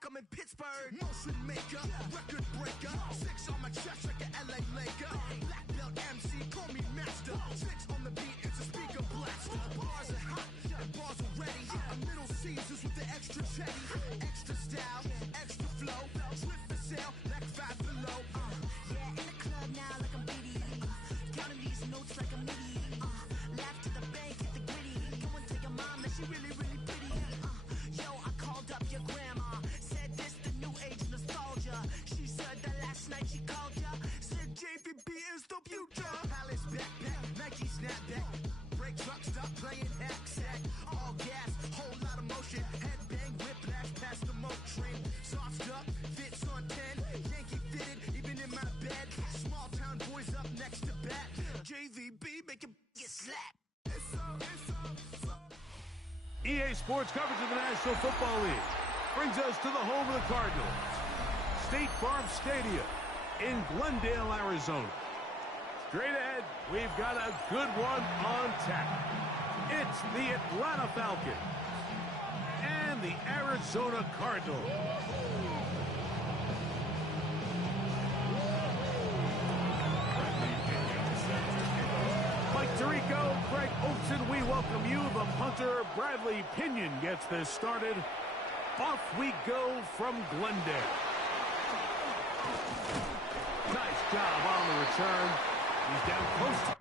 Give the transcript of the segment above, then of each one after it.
back, I'm in Pittsburgh. Motion maker, record breaker. 6 on my chest like an LA Laker. Black belt MC, call me master. 6 on the beat, it's a speaker blaster. Bars are hot, and bars are ready. A Middle Caesars with the extra chetty. Extra style, extra flow. Slip for sale, like 5 below. Yeah, in the club now like I'm BD. Counting these notes like I'm MIDI. Laugh to the bank, hit the gritty. Go and tell your mom that she really, really pretty. Yo, I called up your grandma. Said this the new age nostalgia. She said that last night she called ya. Said JVB is the future. Palace backpack, Nike snapback. Break truck, stop playing hack sack. All gas, whole lot of motion. Headbang, whiplash, past the moat train. Sauced up, fits on 10. Yankee fitted, even in my bed. Small town boys up next to bat. JVB, make it get slapped. EA Sports coverage of the National Football League brings us to the home of the Cardinals, State Farm Stadium in Glendale, Arizona. Straight ahead, we've got a good one on tap. It's the Atlanta Falcons and the Arizona Cardinals. Mike Tirico, Greg Olson, we welcome you. The punter, Bradley Pinion, gets this started. Off we go from Glendale. Nice job on the return. He's down close to...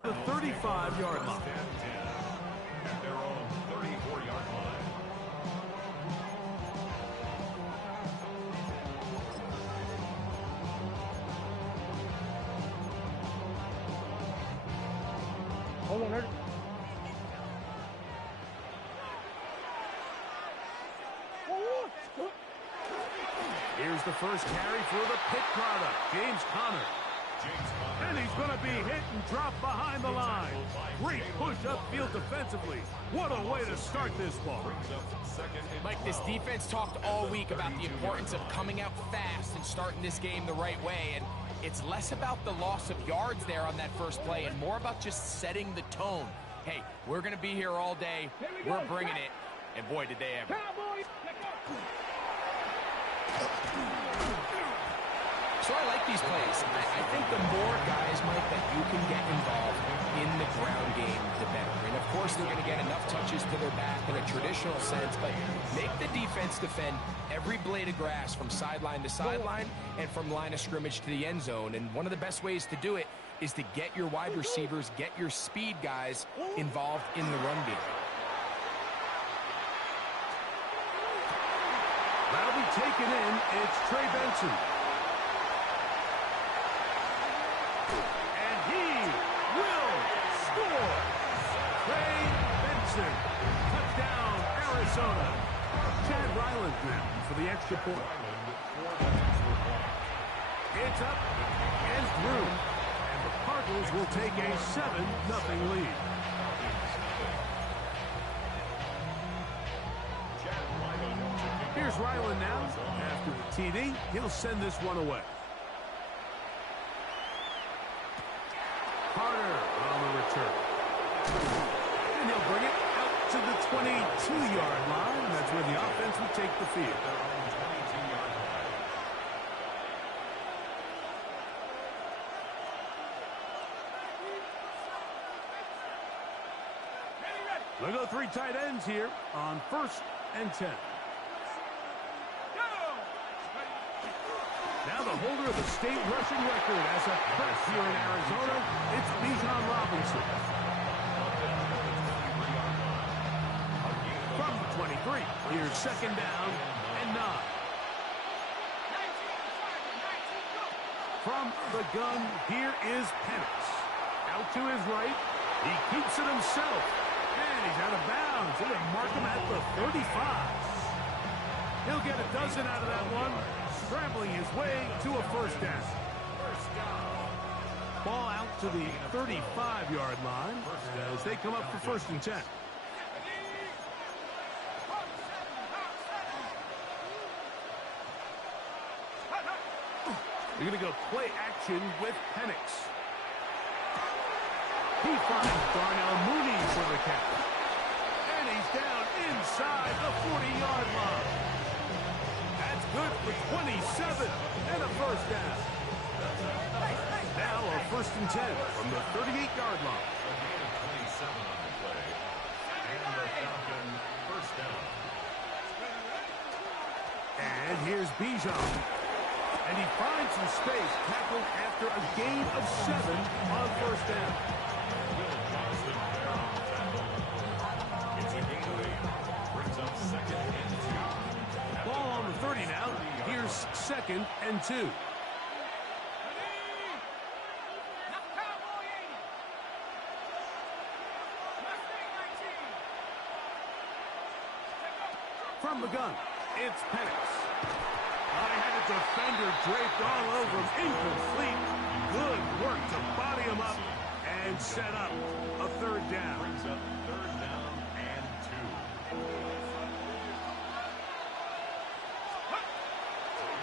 the 35-yard line. At their own 34-yard line. Hold on, Here's Here's the first carry for the Pitt product, James Conner. And he's going to be hit and dropped behind the line. Great push upfield defensively. What a way to start this ball. Mike, this defense talked all week about the importance of coming out fast and starting this game the right way. And it's less about the loss of yards there on that first play and more about just setting the tone. Hey, we're going to be here all day. We're bringing it. And boy, did they ever. So I like these plays. I think the more guys, Mike, that you can get involved in the ground game, the better. And of course, they're going to get enough touches to their back in a traditional sense, but make the defense defend every blade of grass from sideline to sideline and from line of scrimmage to the end zone. And one of the best ways to do it is to get your wide receivers, get your speed guys involved in the run game. That'll be taken in. It's Trey Benson. And he will score. Trey Benson. Touchdown, Arizona. Chad Ryland now for the extra point. It's up and through. And the Cardinals will take a 7-0 lead. Here's Ryland now. After the TD, he'll send this one away. Carter on the return. And he'll bring it out to the 22-yard line. That's where the offense will take the field. We'll go 3 tight ends here on 1st and 10. Now the holder of the state rushing record as a press here in Arizona, it's Bijan Robinson. From the 23, here's 2nd down and 9. From the gun, here is Penix. Out to his right, he keeps it himself. And he's out of bounds. They're going to mark him at the 35. He'll get a dozen out of that one. Scrambling his way to a 1st down. Ball out to the 35-yard line as they come up for 1st and 10. They're going to go play action with Penix. He finds Darnell Mooney for the catch. And he's down inside the 40-yard line. That's good for 27 and a 1st down. Now a 1st and 10 from the 38-yard line. 27 on the play. And the Falcon 1st down. And here's Bijan. And he finds some space, tackled after a gain of 7 on 1st down. Will cause them there on the tackle. It's a gain of 8. Brings up 2nd and 2. Ball on the 30 now. Here's 2nd and 2. From the gun, it's Penix. I had a defender draped all over him. Incomplete. Good work to body him up and set up a 3rd down. Brings up 3rd down and 2.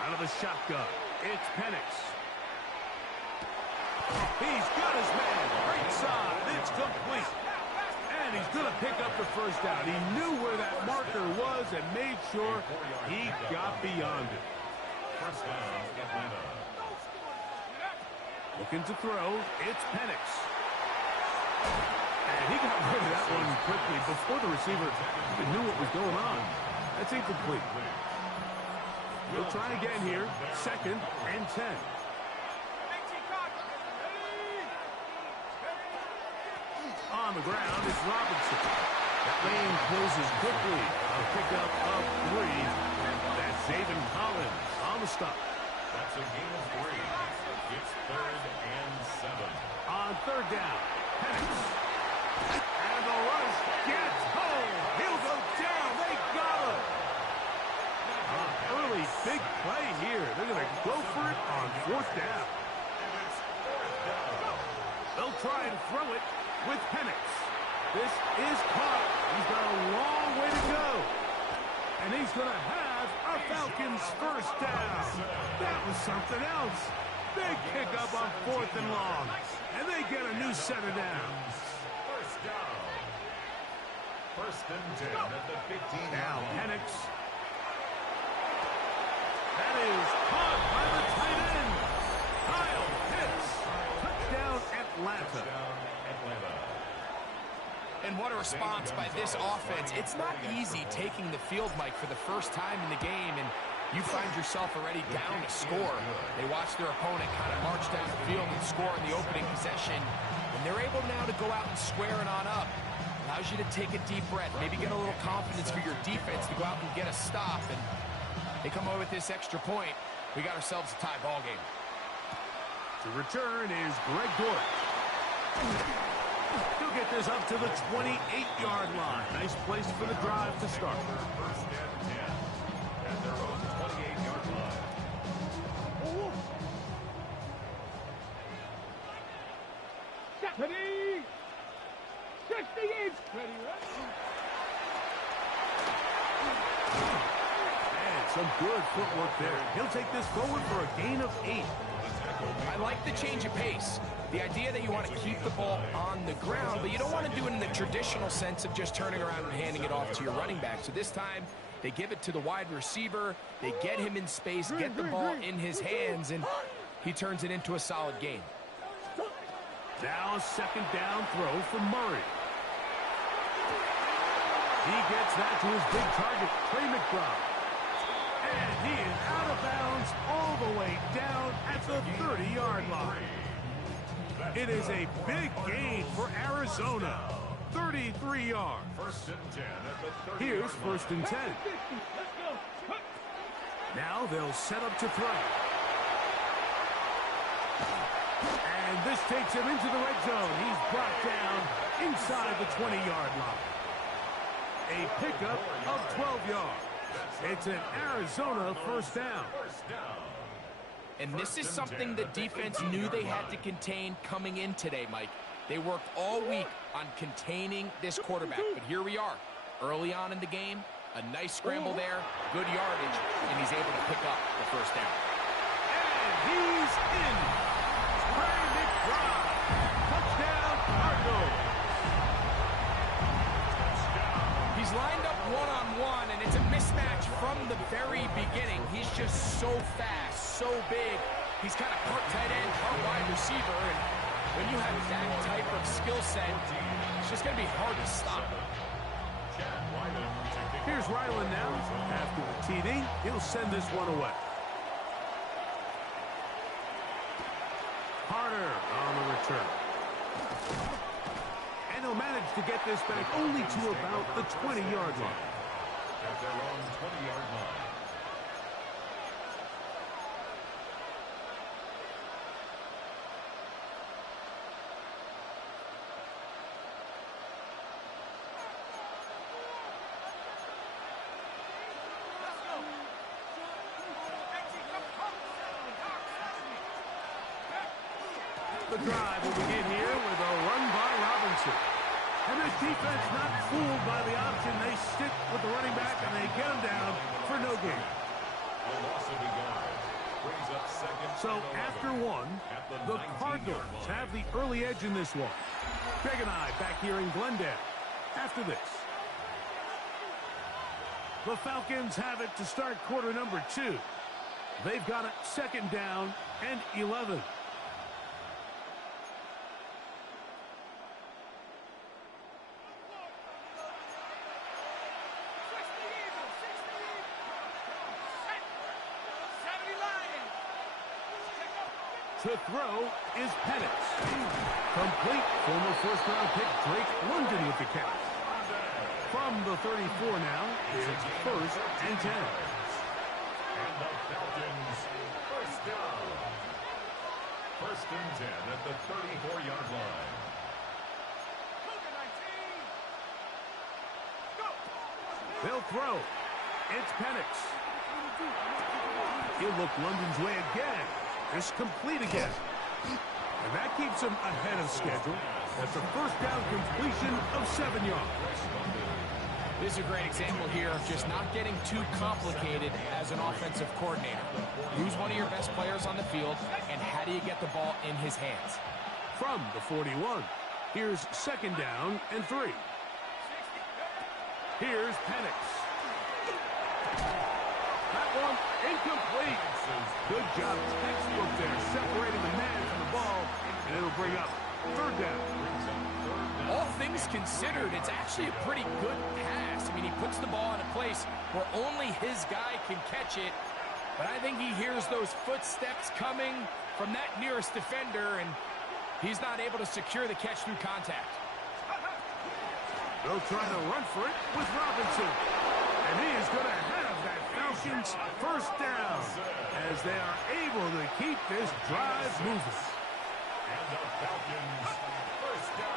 Out of the shotgun, it's Penix. He's got his man. Right side. It's complete. And he's going to pick up the 1st down. He knew where that marker was and made sure he got beyond it. 1st down, Atlanta. Looking to throw, it's Penix. And he got rid of that one quickly before the receiver even knew what was going on. That's incomplete. We'll try again here. 2nd and 10. On the ground is Robinson. That lane closes quickly. A pickup of 3. That's Zayvon Collins on the stop. That's a gain of 3. It's 3rd and 7. On 3rd down, Penix. And the rush gets home. He'll go down. They got him. Early big play here. is caught. He's got a long way to go. And he's going to have a Falcons first down. That was something else. Big pickup on 4th and long. And they get a new set of downs. First down. First and 10 at the 15. Now Penix. That is caught by the tight end. Kyle Pitts. Touchdown Atlanta. And what a response by this offense. It's not easy taking the field, Mike, for the first time in the game, and you find yourself already down a score. They watch their opponent kind of march down the field and score in the opening possession, and they're able now to go out and square it on up. Allows you to take a deep breath, maybe get a little confidence for your defense to go out and get a stop, and they come away with this extra point. We got ourselves a tie ball game. To return is Greg Dortch. He'll get this up to the 28-yard line. Nice place for the drive to start. First and 10 at their own 28-yard line. Ready? 68. Ready, and some good footwork there. He'll take this forward for a gain of 8. I like the change of pace. The idea that you want to keep the ball on the ground, but you don't want to do it in the traditional sense of just turning around and handing it off to your running back. So this time, they give it to the wide receiver. They get him in space, get the ball in his hands, and he turns it into a solid game. Now a second down throw for Murray. He gets that to his big target, Trey McBride. And he is out of bounds all the way down at the 30-yard line. It is a big gain for Arizona. 33 yards. First and 10 at the 30. Here's first and 10. Now they'll set up to throw. And this takes him into the red zone. He's brought down inside the 20-yard line. A pickup of 12 yards. It's an Arizona first down. And this is something the defense knew they had to contain coming in today, Mike. They worked all week on containing this quarterback, but here we are. Early on in the game, a nice scramble there, good yardage, and he's able to pick up the first down. And he's in. Trey McBride. Touchdown, Cardinals. He's lined up one-on-one, and it's a mismatch from the very beginning. He's just so fast, so big. He's kind of part tight end, part wide receiver, and when you have that type of skill set, it's just going to be hard to stop. Here's Ryland now. After the TD, he'll send this one away. Carter on the return. And he'll manage to get this back only to about the 20-yard line. At their own 20-yard line. The drive will begin here with a run by Robinson. And this defense not fooled by the option. They stick with the running back and they get him down for no gain. A loss of a yard. Brings up second. So after one, the Cardinals have the early edge in this one. Greg and I back here in Glendale after this. The Falcons have it to start quarter number 2. They've got it second down and 11. To throw is Penix. Complete. Former first-round pick Drake London with the catch. From the 34 now, it's first and 10. And the Falcons first down. First and 10 at the 34-yard line. They'll throw. It's Penix. He'll look London's way again. It's complete again. And that keeps him ahead of schedule. That's a first down completion of 7 yards. This is a great example here of just not getting too complicated as an offensive coordinator. Use one of your best players on the field, and how do you get the ball in his hands? From the 41, here's second down and 3. Here's Penix. That one incomplete. Good job, textbook there, separating the man from the ball, and it'll bring up third down. All things considered, it's actually a pretty good pass. I mean, he puts the ball in a place where only his guy can catch it, but I think he hears those footsteps coming from that nearest defender, and he's not able to secure the catch through contact. They'll try to run for it with Robinson, and he is going to have that Falcons first down as they are able to keep this drive moving. And the Falcons first down.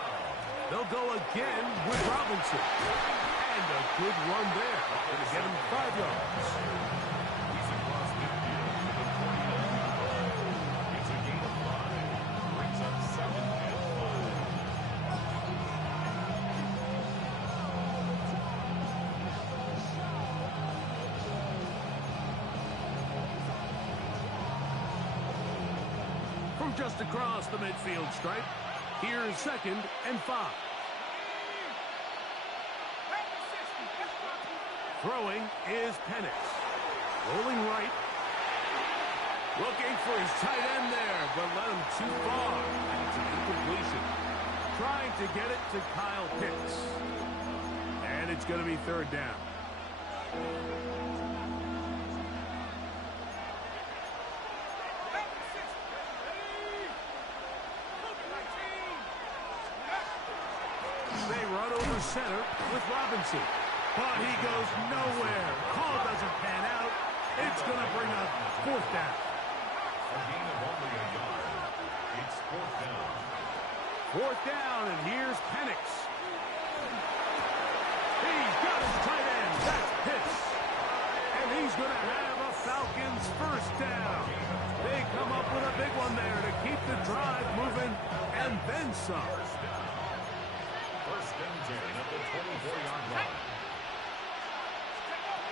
They'll go again with Robinson. And a good run there. Going to get him 5 yards. He's across midfield to the 49. It's a gain of 5. Brings up 2nd and 5. From just across the midfield stripe, here's 2nd and 5. Throwing is Penix. Rolling right. Looking for his tight end there, but led him too far. It's an incompletion. Trying to get it to Kyle Pitts. And it's going to be third down. They run over center with Robinson. But he goes nowhere. Call doesn't pan out. It's going to bring up fourth down. A gain of only a yard. It's fourth down. Fourth down, and here's Penix. He's got his tight end. That's Pitts. And he's going to have a Falcons first down. They come up with a big one there to keep the drive moving, and then some. First and 10 at the 24-yard line.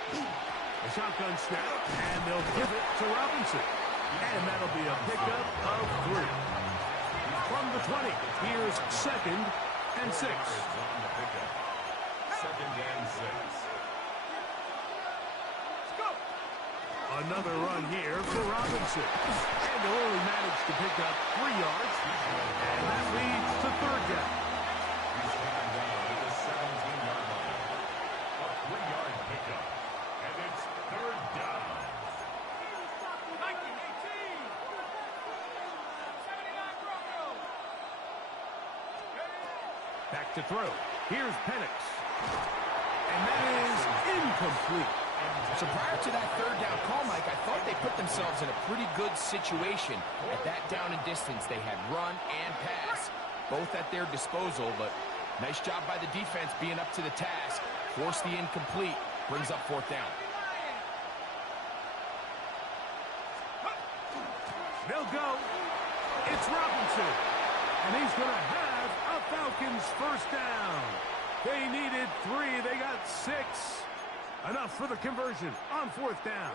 A shotgun snap, and they'll give it to Robinson. And that'll be a pickup of 3. From the 20, here's 2nd and 6. On the pickup. 2nd and 6. Another run here for Robinson. And they'll only manage to pick up 3 yards. And that leads to third down. He's taken down at the 17-yard line. A 3-yard pickup. And it's third down. Back to throw. Here's Penix. And that is incomplete. So prior to that third down call, Mike, I thought they put themselves in a pretty good situation. At that down and distance, they had run and pass, both at their disposal, but nice job by the defense being up to the task. Force the incomplete, brings up fourth down. They'll go. It's Robinson. And he's going to have a Falcons first down. They needed 3. They got 6. Enough for the conversion on fourth down.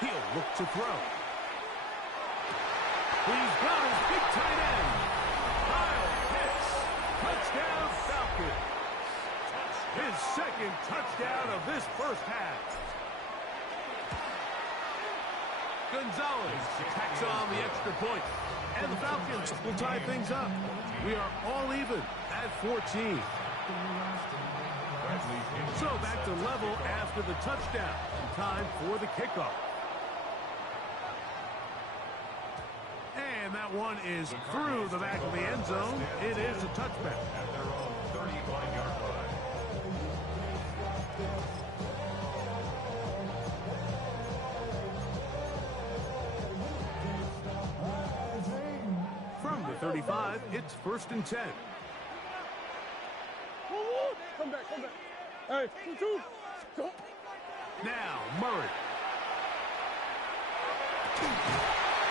He'll look to throw. He's got his big tight end. Kyle Pitts. Touchdown Falcons. His 2nd touchdown of this first half. Gonzalez tacks on the extra point. And the Falcons will tie things up. We are all even at 14. So back to level after the touchdown. Time for the kickoff. And that one is through the back of the end zone. It is a touchback. At their own 35-yard line. From the 35, it's 1st and 10. Come back, come back. All Now, Murray.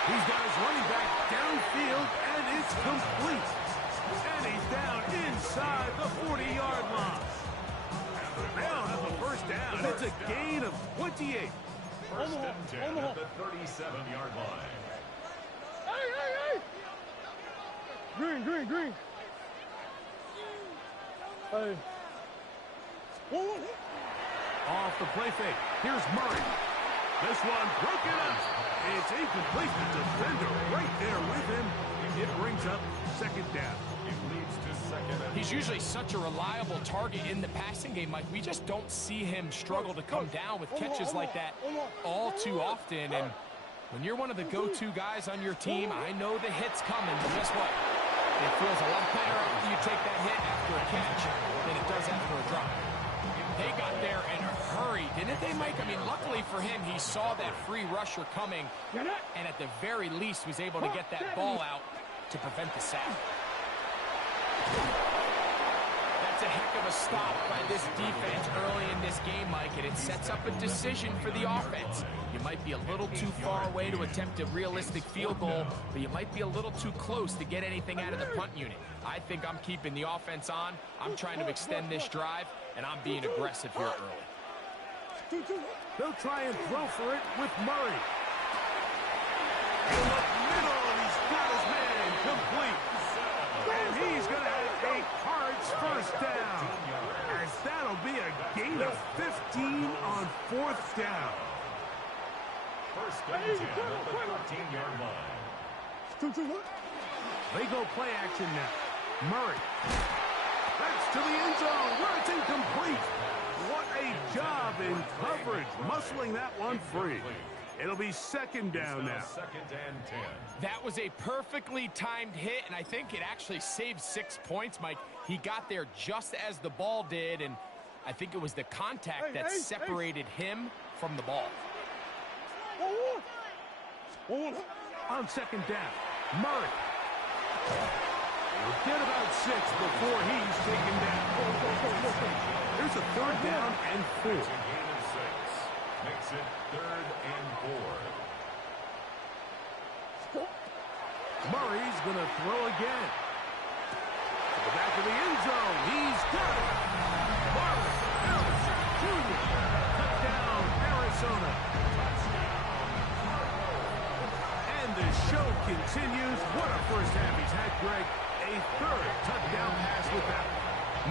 He's got his running back downfield, and it's complete. And he's down inside the 40-yard line. They'll have the first down. It's a gain of 28. First and 10 at the 37-yard line. Green. Hey. Off the play fake. Here's Murray. This one broken up. It's incomplete. The defender right there with him. It brings up second down. It leads to second. He's usually such a reliable target in the passing game, Mike. We just don't see him struggle to come down with catches like that all too often. And when you're one of the go-to guys on your team, I know the hit's coming, but guess what? It feels a lot better after you take that hit after a catch than it does after a drop. They got there in a hurry, didn't they, Mike? I mean, luckily for him, he saw that free rusher coming, and at the very least was able to get that ball out to prevent the sack. That's a heck of a stop by this defense early in this game, Mike, and it sets up a decision for the offense. You might be a little too far away to attempt a realistic field goal, but you might be a little too close to get anything out of the punt unit. I think I'm keeping the offense on. I'm trying to extend this drive, and I'm being aggressive here early. They'll try and throw for it with Murray. In the middle, he's got his man complete. And he's going to have a Cards first down. As that'll be a gain of 15 on fourth down. First and 10 at the 13-yard line. They go play action now. Murray. That's to the end zone where it's incomplete. What a job in coverage, muscling that one free. It'll be second down now. Second and 10. That was a perfectly timed hit, and I think it actually saved 6 points, Mike. He got there just as the ball did, and I think it was the contact that separated him from the ball. On second down, Murray. We'll get about 6 before he's taken down. Here's a third down and 4. It's a gain of 6. Makes it third and 4. Murray's going to throw again. To the back of the end zone. He's got it. Murray Ellis Jr. Touchdown, Arizona. And the show continues. What a first half he's had, Greg. A third touchdown pass with that one.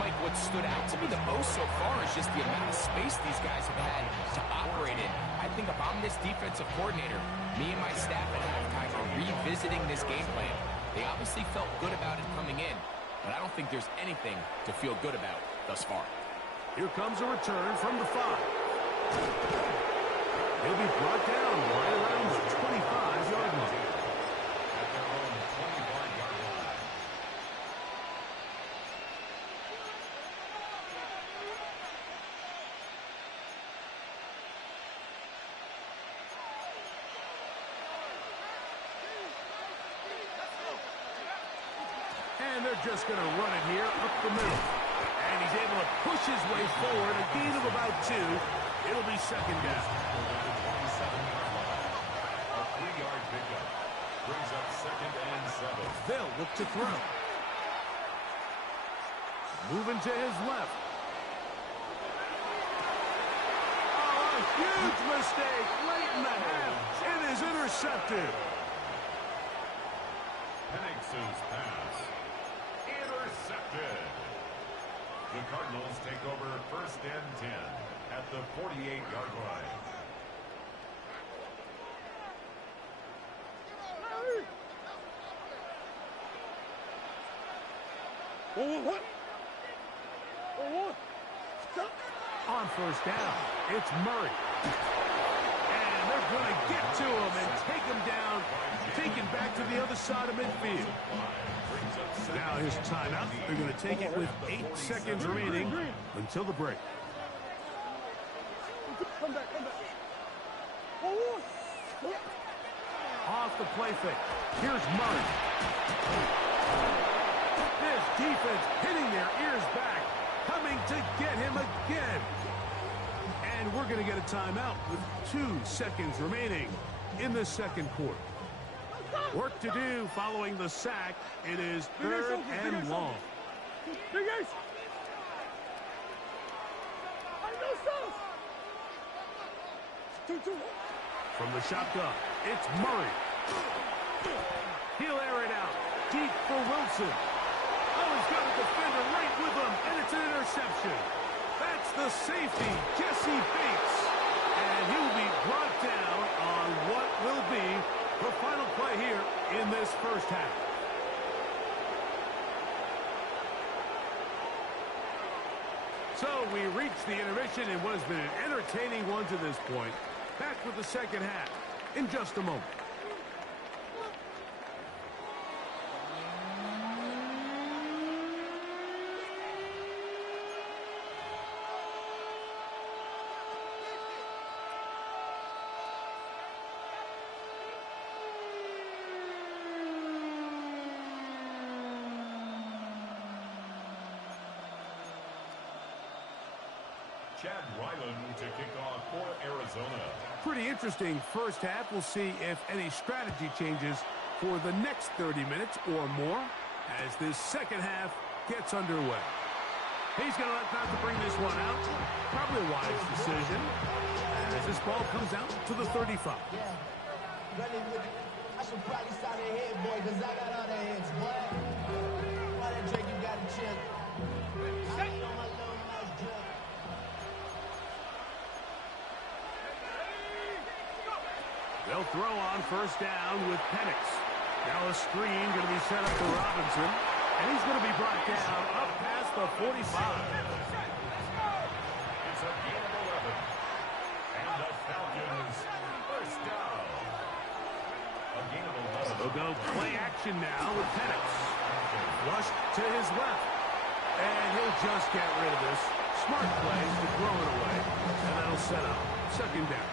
Mike, what stood out to me the most so far is just the amount of space these guys have had to operate in. I think if I'm this defensive coordinator, me and my staff at halftime are revisiting this game plan. They obviously felt good about it coming in, but I don't think there's anything to feel good about thus far. Here comes a return from the 5. He'll be brought down right around the 25-yard line. At their own 25-yard line. And they're just going to run it here up the middle. And he's able to push his way forward, a gain of about 2. It'll be second down. A 3-yard pickup. Brings up second and 7. They'll look to throw. Moving to his left. Oh, a huge mistake late in the half. It is intercepted. Penix's pass. Intercepted. The Cardinals take over first and 10 at the 48-yard line. On first down, it's Murray. And they're going to get to him and take him down, take him back to the other side of midfield. Now his timeout. They're going to take it with 8 seconds remaining until the break. Off the play fake. Here's Murray. This defense pinning their ears back. coming to get him again. And we're going to get a timeout with 2 seconds remaining in the second quarter. Work to do following the sack. It is 3rd and long. From the shotgun, it's Murray. He'll air it out deep for Wilson. Oh, he's got a defender right with him, and it's an interception. That's the safety, Jesse Bates. And he'll be brought down on what will be the final play here in this first half. So we reached the intermission in what has been an entertaining one to this point. Back with the second half in just a moment. Chad Ryland to kick off for Arizona. Pretty interesting first half. We'll see if any strategy changes for the next 30 minutes or more as this second half gets underway. He's going to let not to bring this one out. Probably a wise decision as this ball comes out to the 35. Yeah. I should probably sign a head, boy, because I got all the heads, boy. Why that Drake you got a chip? I ain't on my little mouse drip. They'll throw on first down with Penix. Now a screen going to be set up for Robinson. And he's going to be brought down up past the 45. It's a gain of 11. And the Falcons first down. A gain of 11. They'll go play action now with Penix. Flushed to his left. And he'll just get rid of this. Smart plays to throw it away. And that'll set up second down.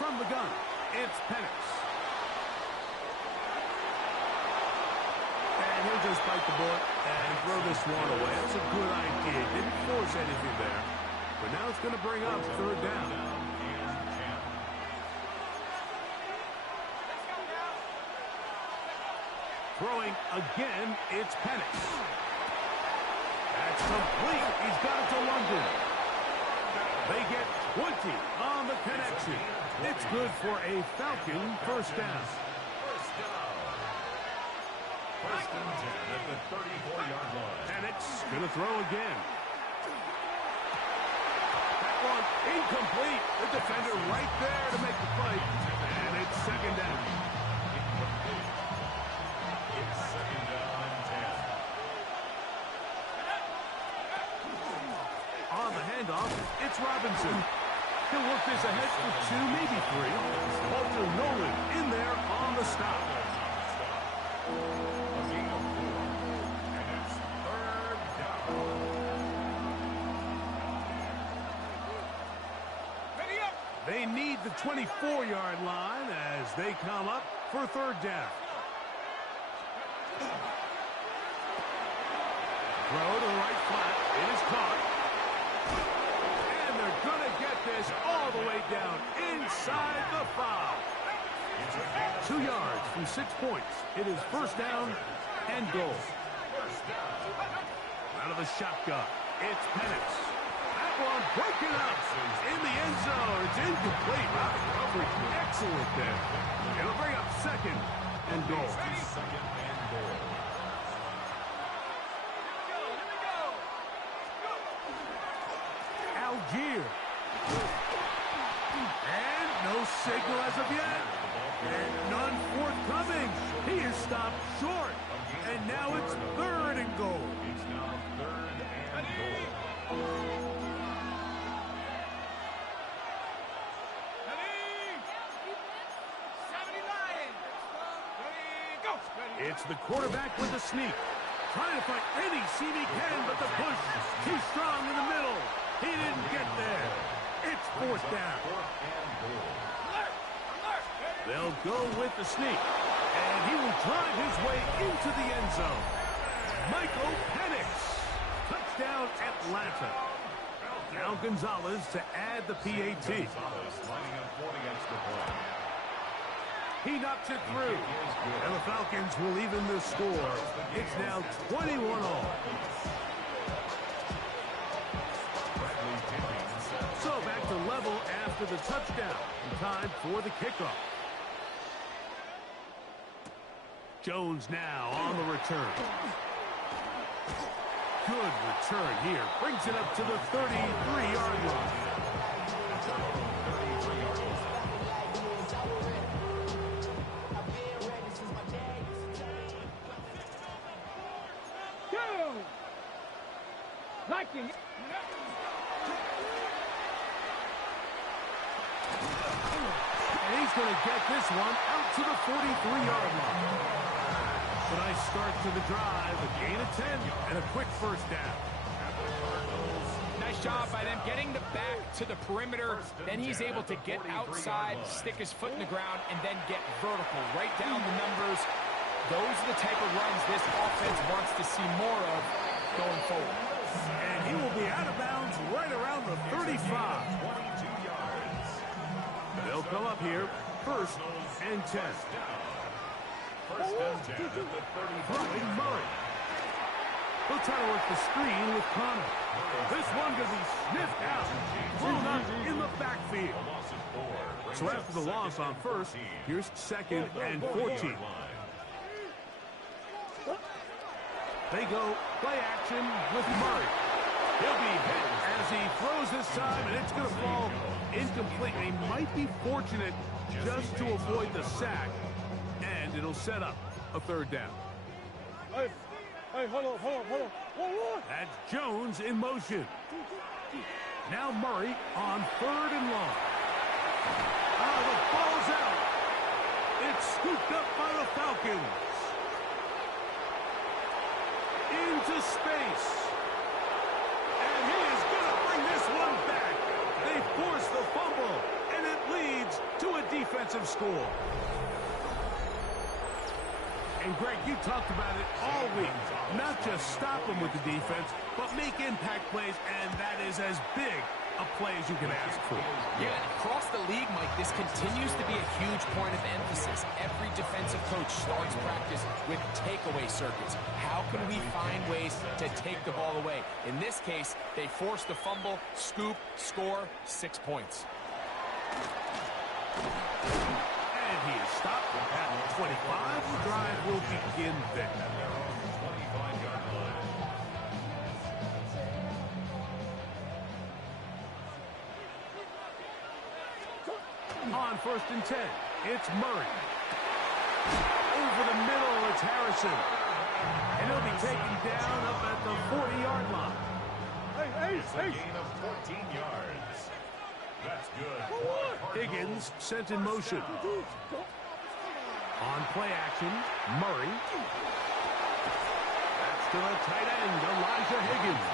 From the gun, it's Penix. And he'll just bite the bullet and throw this one away. That's a good idea. Didn't force anything there. But now it's going to bring up third down. Throwing again, it's Penix. That's complete. He's got it to London. They get 20 on the connection. It's good for a Falcon first down. First and 10 at the 34-yard line. Penix going to throw again. That one incomplete. The defender right there to make the play. And it's second down. It's second down and 10. On the handoff, it's Robinson. He'll work this ahead for 2, maybe 3. Walter Nolan in there on the stop. A gain of 4. And it's third down. They need the 24-yard line as they come up for third down. Throw to the right flat. It is caught. And they're going to get this all the way down inside the 5. 2 yards from 6 points. It is first down and goal. Out of the shotgun, it's Penix. That one broken up in the end zone. It's incomplete. Coverage excellent there. It'll bring up second and goal. Second and goal. Algier. And no signal as of yet. And none forthcoming. He is stopped short. And now it's third and goal. It's now third and goal. It's the quarterback with the sneak. Trying to find any seam he can, but the push too strong in the middle. He didn't get there. It's fourth down. They'll go with the sneak. And he will drive his way into the end zone. Michael Penix. Touchdown, Atlanta. Now Gonzalez to add the PAT. He knocks it through. And the Falcons will even the score. It's now 21-all. So back to level after the touchdown. Time for the kickoff. Jones now on the return. Good return here. Brings it up to the 33-yard line. And he's going to get this one out to the 43-yard line. A nice start to the drive, a gain of 10, and a quick first down. Nice job by them getting the back to the perimeter. Then he's able to get outside, stick his foot in the ground, and then get vertical. Right down the numbers. Those are the type of runs this offense wants to see more of going forward. And he will be out of bounds right around the 35. They'll come up here, first and 10. First and 10 at the 35. Murray. They'll try to work the screen with Connor. This one going to be sniffed out. Thrown up in the backfield. So after the loss on first, here's second and 14. They go play action with Murray. He'll be hit as he throws this time, and it's going to fall incomplete. They might be fortunate just to avoid the sack. And it'll set up a third down. Hey, hold on. That's Jones in motion. Now Murray on third and long. Oh, the ball's out. It's scooped up by the Falcons. Into space. And he is going to bring this one back. They force the fumble, and it leads to a defensive score. And, Greg, you talked about it all week. Not just stop them with the defense, but make impact plays, and that is as big a play as you can ask for. Yeah, across the league, Mike, this continues to be a huge point of emphasis. Every defensive coach starts practice with takeaway circuits. How can we find ways to take the ball away? In this case, they force the fumble, scoop, score, 6 points. And he is stopped at 25. The drive will begin there. On first and 10, it's Murray. Over the middle, it's Harrison. And he'll be taken down up at the 40-yard line. It's a gain of 14 yards. That's good. Higgins sent in motion. On play action, Murray. That's to the tight end, Elijah Higgins.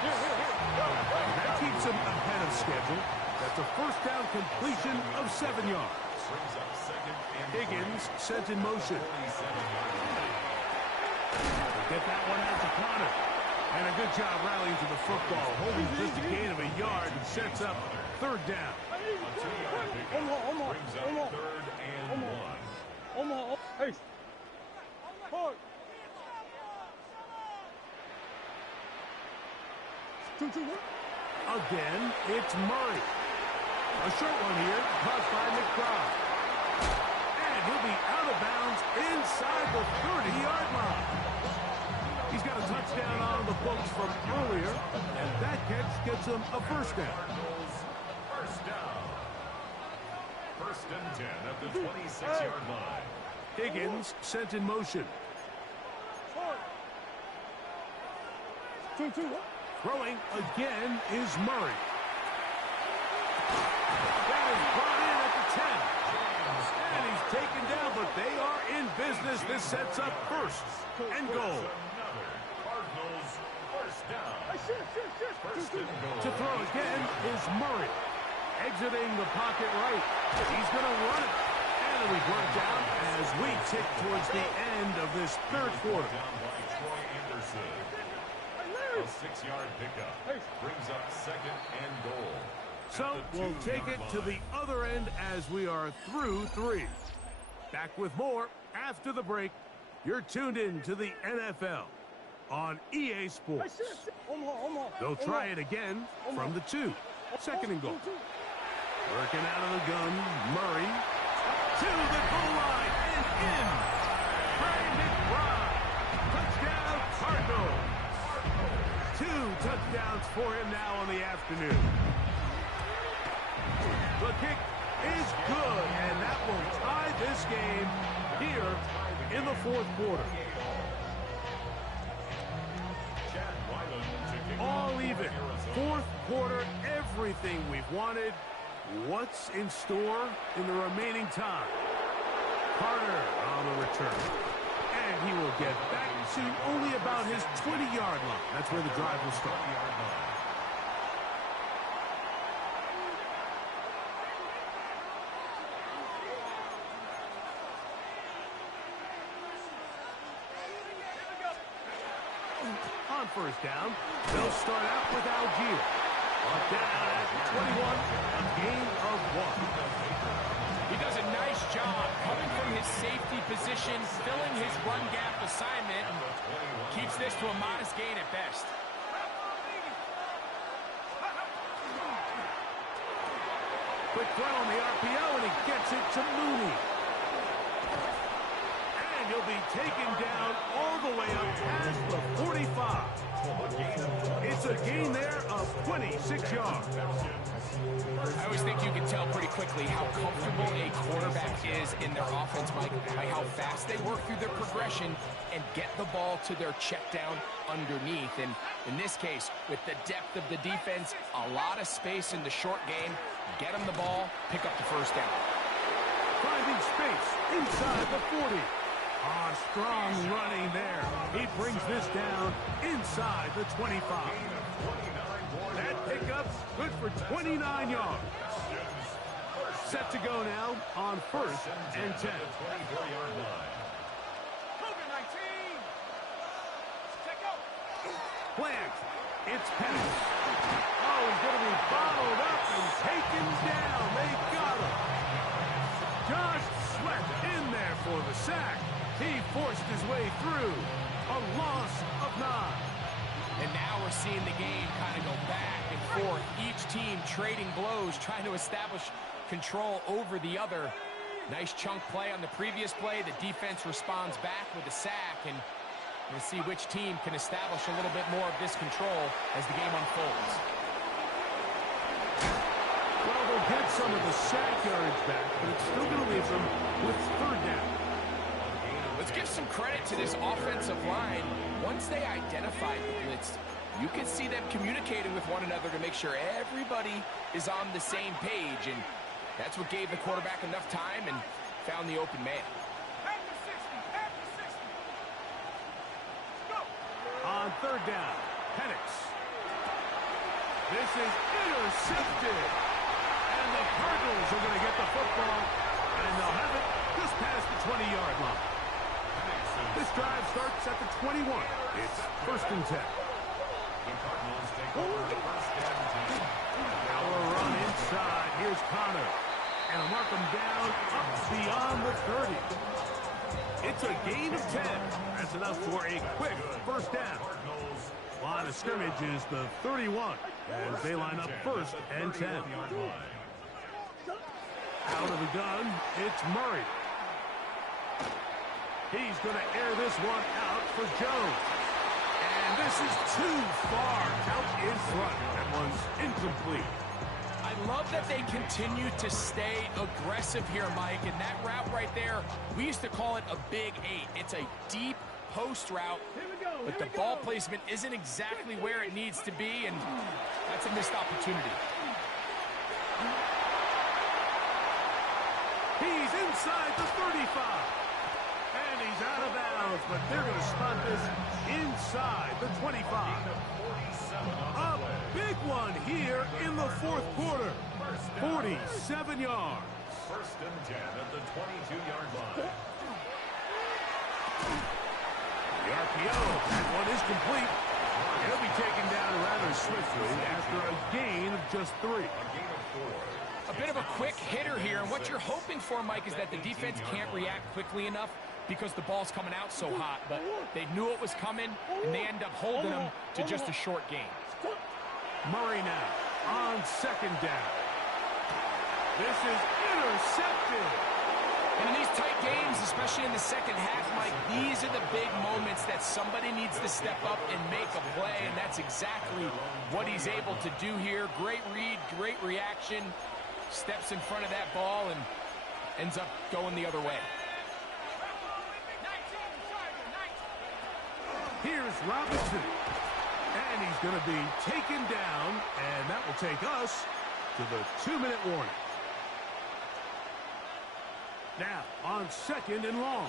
That keeps him ahead of schedule. That's a first down completion of 7 yards. Higgins sent in motion. Get that one out to Connor. And a good job rallying to the football. Holding just a gain of a yard and sets up third down. Again, it's Murray. A short one here, caught by McBride. And he'll be out of bounds inside the 30-yard line. He's got a touchdown on the books from earlier, and that catch gets him a first down. First down. First and 10 at the 26-yard line. Higgins sent in motion. Throwing again is Murray. That is brought in at the 10. And he's taken down, but they are in business. This sets up first and goal. Cardinals first down. First and goal. To throw again is Murray. Exiting the pocket right. He's going to run it. And we brought down as we tick towards the end of this third quarter. Down by Troy Anderson. A 6-yard pickup brings up 2nd and goal. So we'll take it to the other end as we are through 3. Back with more after the break. You're tuned in to the NFL on EA Sports. They'll try it again from the 2. 2nd and goal. Working out of the gun, Murray to the goal line and in. Brandon Brown. Touchdown, Cardinals. 2 touchdowns for him now on the afternoon. The kick is good, and that will tie this game here in the 4th quarter. All even. 4th quarter, everything we've wanted. What's in store in the remaining time? Carter on the return. And he will get back to only about his 20-yard line. That's where the drive will start. On first down, they'll start out with Algier. Brought down at the 21, a gain of 1. He does a nice job coming from his safety position, filling his run gap assignment, and keeps this to a modest gain at best. Quick throw on the RPO, and he gets it to Mooney. And he'll be taken down all the way up past the 45. It's a gain there of 26 yards. I always think you can tell pretty quickly how comfortable a quarterback is in their offense, Mike, by how fast they work through their progression and get the ball to their check down underneath. And in this case, with the depth of the defense, a lot of space in the short game, get them the ball, pick up the first down. Finding space inside the 40. Strong running there. He brings this down inside the 25. That pickup's good for 29 yards. Set to go now on 1st and 10. Plant. It's Penix. Oh, he's going to be bottled up and taken down. They got him. Josh Sweat in there for the sack. He forced his way through. A loss of 9. And now we're seeing the game kind of go back and forth. Each team trading blows, trying to establish control over the other. Nice chunk play on the previous play. The defense responds back with a sack, and we'll see which team can establish a little bit more of this control as the game unfolds. Well, they'll get some of the sack yards back, but it's still going to leave them with 3rd down. Let's give some credit to this offensive line. Once they identified the blitz, you can see them communicating with one another to make sure everybody is on the same page, and that's what gave the quarterback enough time and found the open man. On 3rd down, Penix. This is intercepted. And the Cardinals are going to get the football, and they'll have it just past the 20-yard line. This drive starts at the 21. It's 1st and 10. The Cardinals take over 1st and 10. Power run inside. Here's Connor. And they'll mark him down up beyond the 30. It's a gain of 10. That's enough for a quick 1st down. Line of scrimmage is the 31 as they line up 1st and 10. Out of the gun, it's Murray. He's going to air this one out for Jones. And this is too far out in front. That one's incomplete. I love that they continue to stay aggressive here, Mike, and that route right there, we used to call it a big 8. It's a deep post route, but the ball placement isn't exactly where it needs to be, and that's a missed opportunity. He's inside the 35. And he's is out of bounds, but they're going to spot this inside the 25. A big one here in the fourth quarter. 47 yards. First and 10 at the 22-yard line. The RPO, that one is complete. He'll be taken down rather swiftly after a gain of just 3. A gain of 4. A bit of a quick hitter here, and what you're hoping for, Mike, is that the defense can't react quickly enough because the ball's coming out so hot, but they knew it was coming, and they end up holding them to just a short gain. Murray now on second down. This is intercepted. And in these tight games, especially in the second half, Mike, these are the big moments that somebody needs to step up and make a play, and that's exactly what he's able to do here. Great read, great reaction, steps in front of that ball and ends up going the other way. Here's Robinson, and he's going to be taken down, and that will take us to the 2-minute warning. Now, on second and long.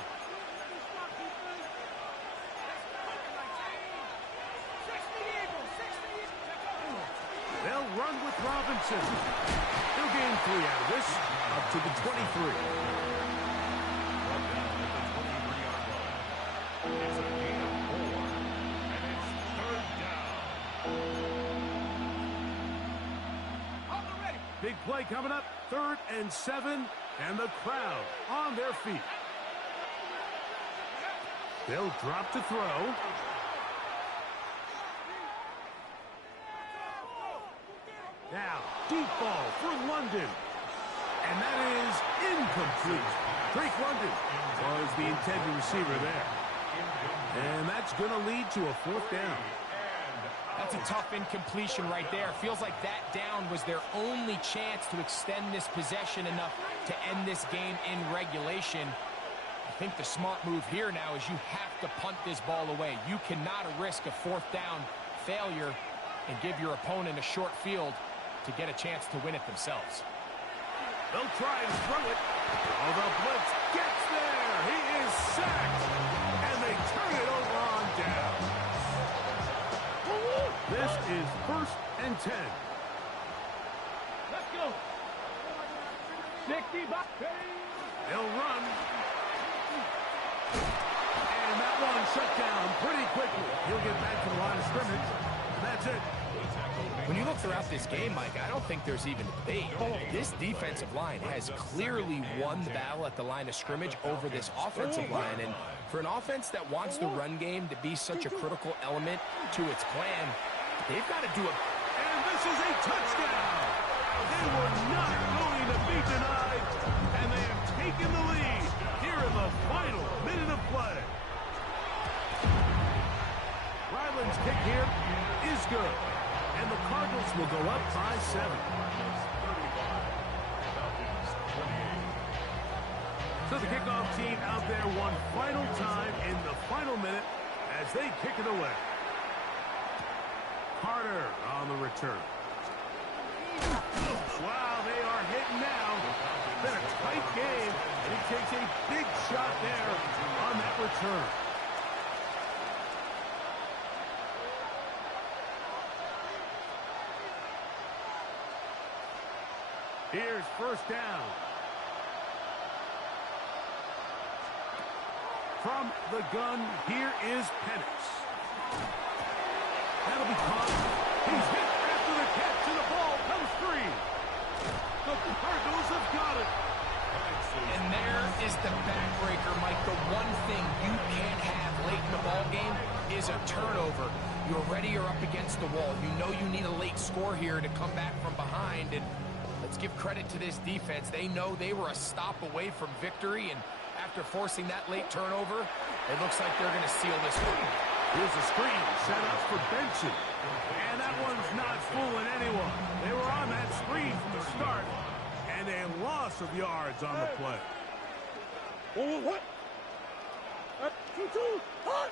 They'll run with Robinson. He'll gain 3 out of this, up to the 23. It's a gain of 4, and it's third down. Big play coming up, 3rd and 7. And the crowd on their feet. They'll drop to throw. Now, deep ball for London. And that is incomplete. Drake London was the intended receiver there. And that's going to lead to a 4th down. That's a tough incompletion right there. Feels like that down was their only chance to extend this possession enough to end this game in regulation. I think the smart move here now is you have to punt this ball away. You cannot risk a 4th down failure and give your opponent a short field to get a chance to win it themselves. They'll try and throw it. Oh, the blitz gets there. He is sacked. And they turn it over on down. This is 1st and 10. Let's go. 60 back. They'll run. And that one shut down pretty quickly. He'll get back to the line of scrimmage. And that's it. When you look throughout this game, Mike, I don't think there's even debate. This defensive line has clearly won the battle at the line of scrimmage over this offensive line. And for an offense that wants the run game to be such a critical element to its plan, they've got to do it. And this is a touchdown. They were not going to be denied. And they have taken the lead here in the final minute of play. Ryland's kick here is good. And the Cardinals will go up by 7. So the kickoff team out there one final time in the final minute as they kick it away. Carter on the return. Wow, they are hitting now. It's been a tight game, and he takes a big shot there on that return. Here's 1st down. From the gun, here is Penix. That'll be caught. He's hit after the catch, and the ball comes free. The Cardinals have got it. And there is the backbreaker, Mike. The one thing you can't have late in the ball game is a turnover. You're ready, you're up against the wall. You know you need a late score here to come back from behind, and let's give credit to this defense. They know they were a stop away from victory, and after forcing that late turnover, it looks like they're going to seal this one. Here's a screen set up for Benson. And that one's not fooling anyone. They were on that screen from the start, and a loss of yards on the play. What? 2-2. Hot.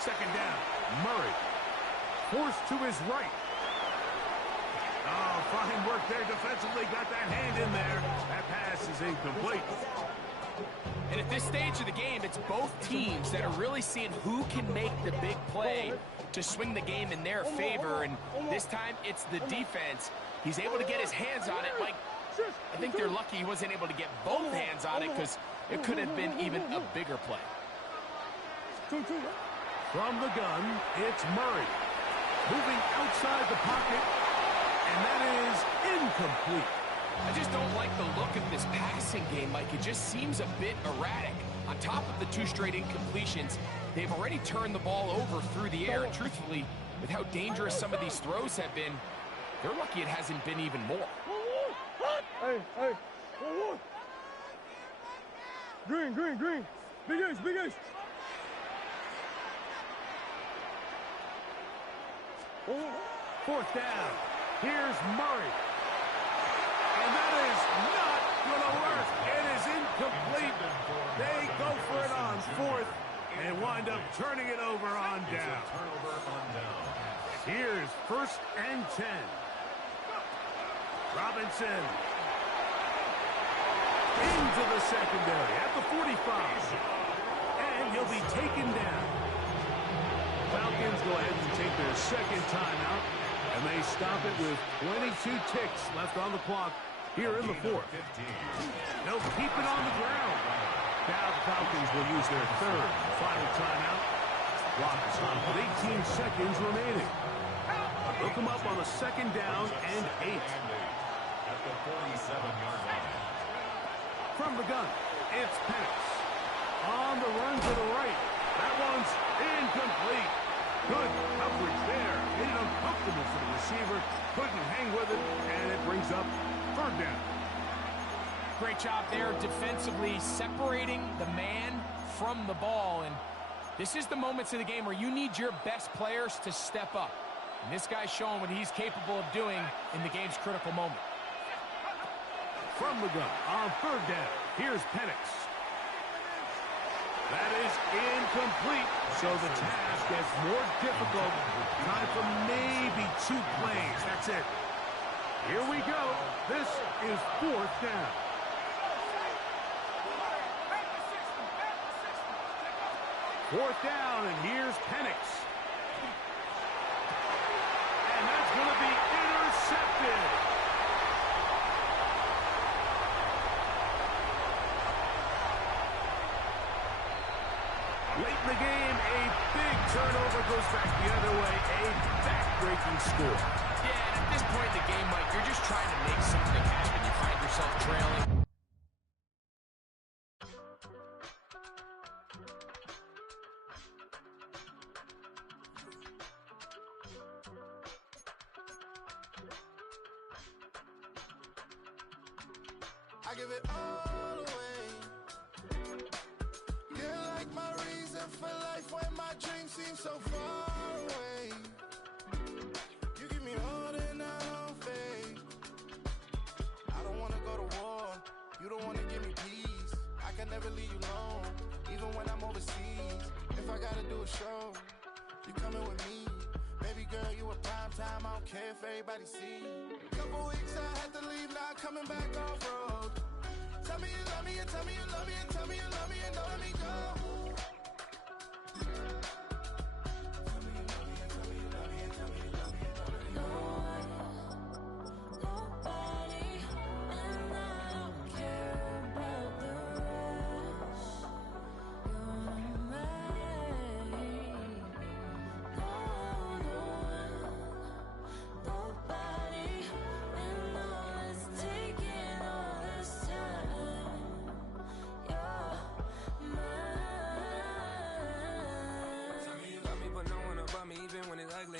Second down. Murray forced to his right. Oh, fine work there defensively. Got that hand in there. That pass is incomplete. And at this stage of the game, it's both teams that are really seeing who can make the big play to swing the game in their favor. And this time, it's the defense. He's able to get his hands on it. Like, I think they're lucky he wasn't able to get both hands on it because it could have been even a bigger play. From the gun, it's Murray. Moving outside the pocket, and that is incomplete. I just don't like the look of this passing game, Mike. It just seems a bit erratic. On top of the 2 straight incompletions, they've already turned the ball over through the air. And truthfully, with how dangerous some of these throws have been, they're lucky it hasn't been even more. Hey. Green. Big Ace. Fourth down. Here's Murray. And that is not going to work. It is incomplete. They go for it on 4th and wind up turning it over on down. Here's 1st and 10. Robinson. Into the secondary at the 45. And he'll be taken down. Falcons go ahead and take their 2nd timeout. And they stop it with 22 ticks left on the clock here in the 4th. They'll keep it on the ground. Now the Falcons will use their 3rd and final timeout. Clock is stopped with 18 seconds remaining. They'll come up on a 2nd down and 8. At the 47-yard line. From the gun, it's Penix. On the run to the right. That one's incomplete. Good coverage there. Made it uncomfortable for the receiver. Couldn't hang with it, and it brings up 3rd down. Great job there defensively, separating the man from the ball. And this is the moments of the game where you need your best players to step up. And this guy's showing what he's capable of doing in the game's critical moment. From the gun on 3rd down, here's Penix. That is incomplete, so the task gets more difficult. Time for maybe 2 plays. That's it. Here we go. This is 4th down. Fourth down, and here's Penix. And that's going to be intercepted. Late in the game, a big turnover goes back the other way. A back-breaking score. Yeah, and at this point in the game, Mike, you're just trying to make something happen. You find yourself trailing. I give it all away. You're like my reason for life when my dreams seem so far away. You give me all that I don't fade. I don't wanna go to war. You don't wanna give me peace. I can never leave you alone, even when I'm overseas. If I gotta do a show, you coming with me. Baby girl, you a prime time. I don't care if everybody see. Couple weeks I had to leave, now coming back off road. Tell me you love me, and tell me you love me, and tell me